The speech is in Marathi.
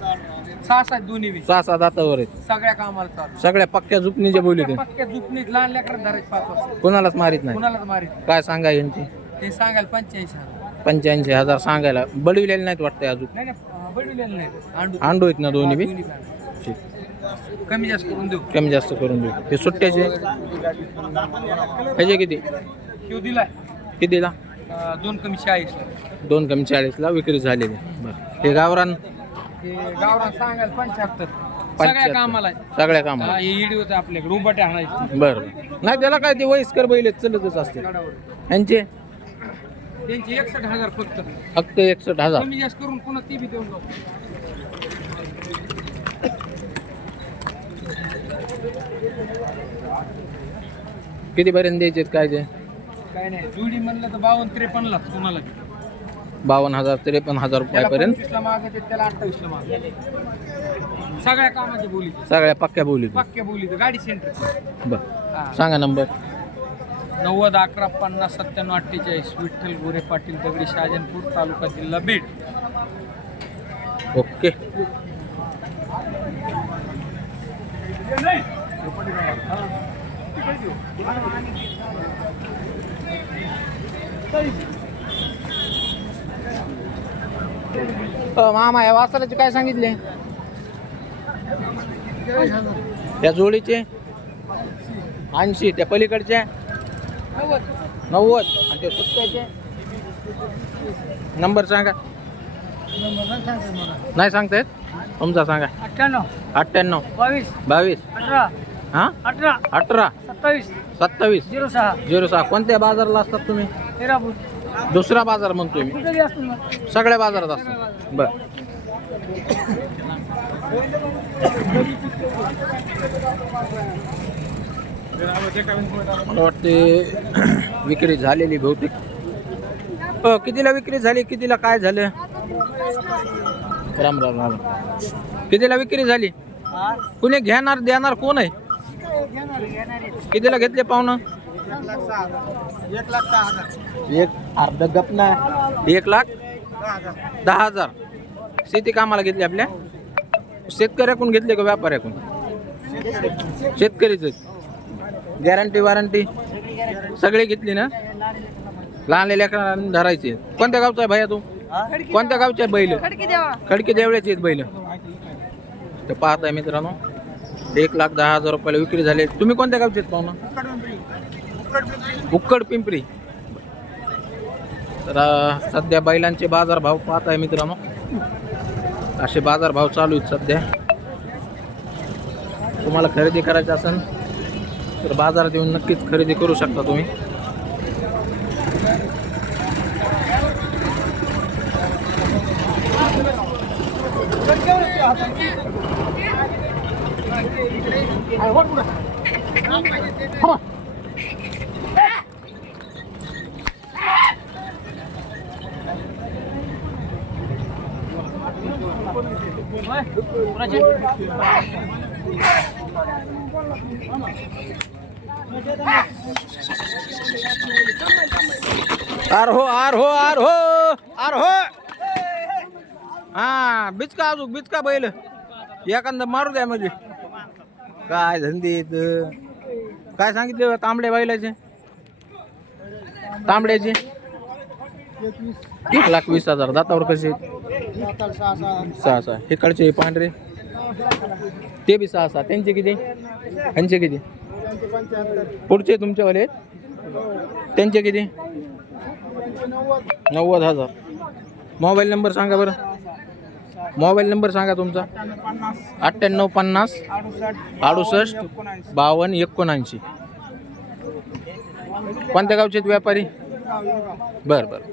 सहा सात दोन्ही बी. सहा सात दातावर आहेत. सगळ्या कामाला चालू सगळ्या पक्क्या झुपणीच्या बोली ते पक्क्या झुपणीत लहान लेकरात धरायचे पाच वर्ष कोणालाच मारित नाही. कुणालाच मारित काय सांगा यांची? ते सांगायला पंच्याऐंशी हजार. पंच्याऐंशी हजार सांगायला. बडविलेले नाहीत वाटतंय अजून. नाही नाही अं, बडविलेलं नाही अंडू अंडू आहेत ना दोन्ही बी? दोन्ही पण. ठीक. कमी जास्त करून देऊ. कमी जास्त करून देऊ. हे सुट्ट्याचे? ह्याचे किती? शिव दिलाय. कितीला? अं, दोन कमी चाळीस दोन कमी चाळीसला विक्री झालेली. बरं. हे गावरान ते गावरान सांगायला पंच्याहत्तर. सगळ्या. कामाला आहे. सगळ्या हा, कामाला. हे इडी होतं आपल्याकडे उभाटे आणायचे. बरं. नाही त्याला काय ते वयस्कर बैल आहेत, चलतच असते यांचे? त्यांची एकसठ हजार फक्त. फक्त एकसष्ट हजार. कमी जास्त करून पुन्हा ती बी देऊन जाऊ. कितीपर्यंत द्यायचे आहेत काय ते? काय नाही जुडी म्हणलं तर बावन्न त्रेपन्नला कुणाला बी. बावन्न हजार त्रेपन्न हजार रुपयापर्यंत. सगळ्या कामाची बोली सगळ्या पक्क्या बोलीत पक्क्या बोली गाडी सेंटर. बरं. सांगा नंबर. नव्वद अकरा पन्नास सत्त्याण्णव अठ्ठेचाळीस विठ्ठल गोरे पाटील दगडी शहाजनपूर तालुका जिल्हा बीड. ओके. मामा या वासराचे काय सांगितले? त्या जोडीचे? ऐंशी त्या पलीकडच्या नव्वद. आणि त्या सुट्ट्याचे? नंबर सांगा. नाही सांगता येत? तुमचा सांगा. अठ्ठ्याण्णव. अठ्ठ्याण्णव बावीस. बावीस. अठरा. हां? अठरा. अठरा. सत्तावीस. सत्तावीस. झिरो सहा. झिरो सहा. कोणत्या बाजारला असतात तुम्ही? तेरापूर दुसरा बाजार म्हणतोय मी. कुठेही असतो सगळ्या बाजारात असतात बर. मला वाटते विक्री झालेली बहुतेक. अ, कितीला विक्री झाली कितीला काय झालं? राम राम राम. कितीला विक्री झाली? कुणी घेणार देणार कोण आहे? कितीला घेतले पाहुणं? एक लाख सहा हजार. एक अर्ध गप ना. एक लाख? दहा हजार. शेती कामाला घेतली आपल्या? शेतकऱ्याकडून घेतले का व्यापाऱ्याकडून? शेतकरीच. गॅरंटी वॉरंटी सगळे घेतली ना? लहान लेकरांना धरायचे. कोणत्या गावचा आहे भैया तू? कोणत्या गावचे आहे बैल? खडकी देवळ्याचे आहेत बैल. तर पाहत आहे मित्रांनो एक लाख दहा हजार रुपयाला विक्री झाले. तुम्ही कोणत्या गावचे आहेत पाहुणा? उक्कड पिंपरी. तर सध्या बैलांचे बाजार भाव पाहत आहे मित्रांनो. असे बाजार भाव चालू आहेत सध्या. तुम्हाला खरेदी करायची असेल तर बाजारात येऊन नक्कीच खरेदी करू शकता तुम्ही. आर हो आर हो आर हो आर हो! हा बिचका अजून बिचका बैल. एखादा मारू द्या म्हणजे. काय धंदे आहेत. काय सांगितले तांबड्या बैलाचे? तांबड्याचे? एक लाख वीस हजार. दातावर कसे? आहेत? सहा सहा इकडचे पांढरे. ते बी सहा सहा त्यांचे किती? त्यांचे किती? पुढचे तुमच्यावाले आहेत? त्यांचे किती? नव्वद हजार. मोबाईल नंबर सांगा बरं. मोबाईल नंबर सांगा तुमचा. अठ्ठ्याण्णव पन्नास अडुसष्ट बावन्न एकोणऐंशी. कोणत्या गावचे व्यापारी? बरं बरं.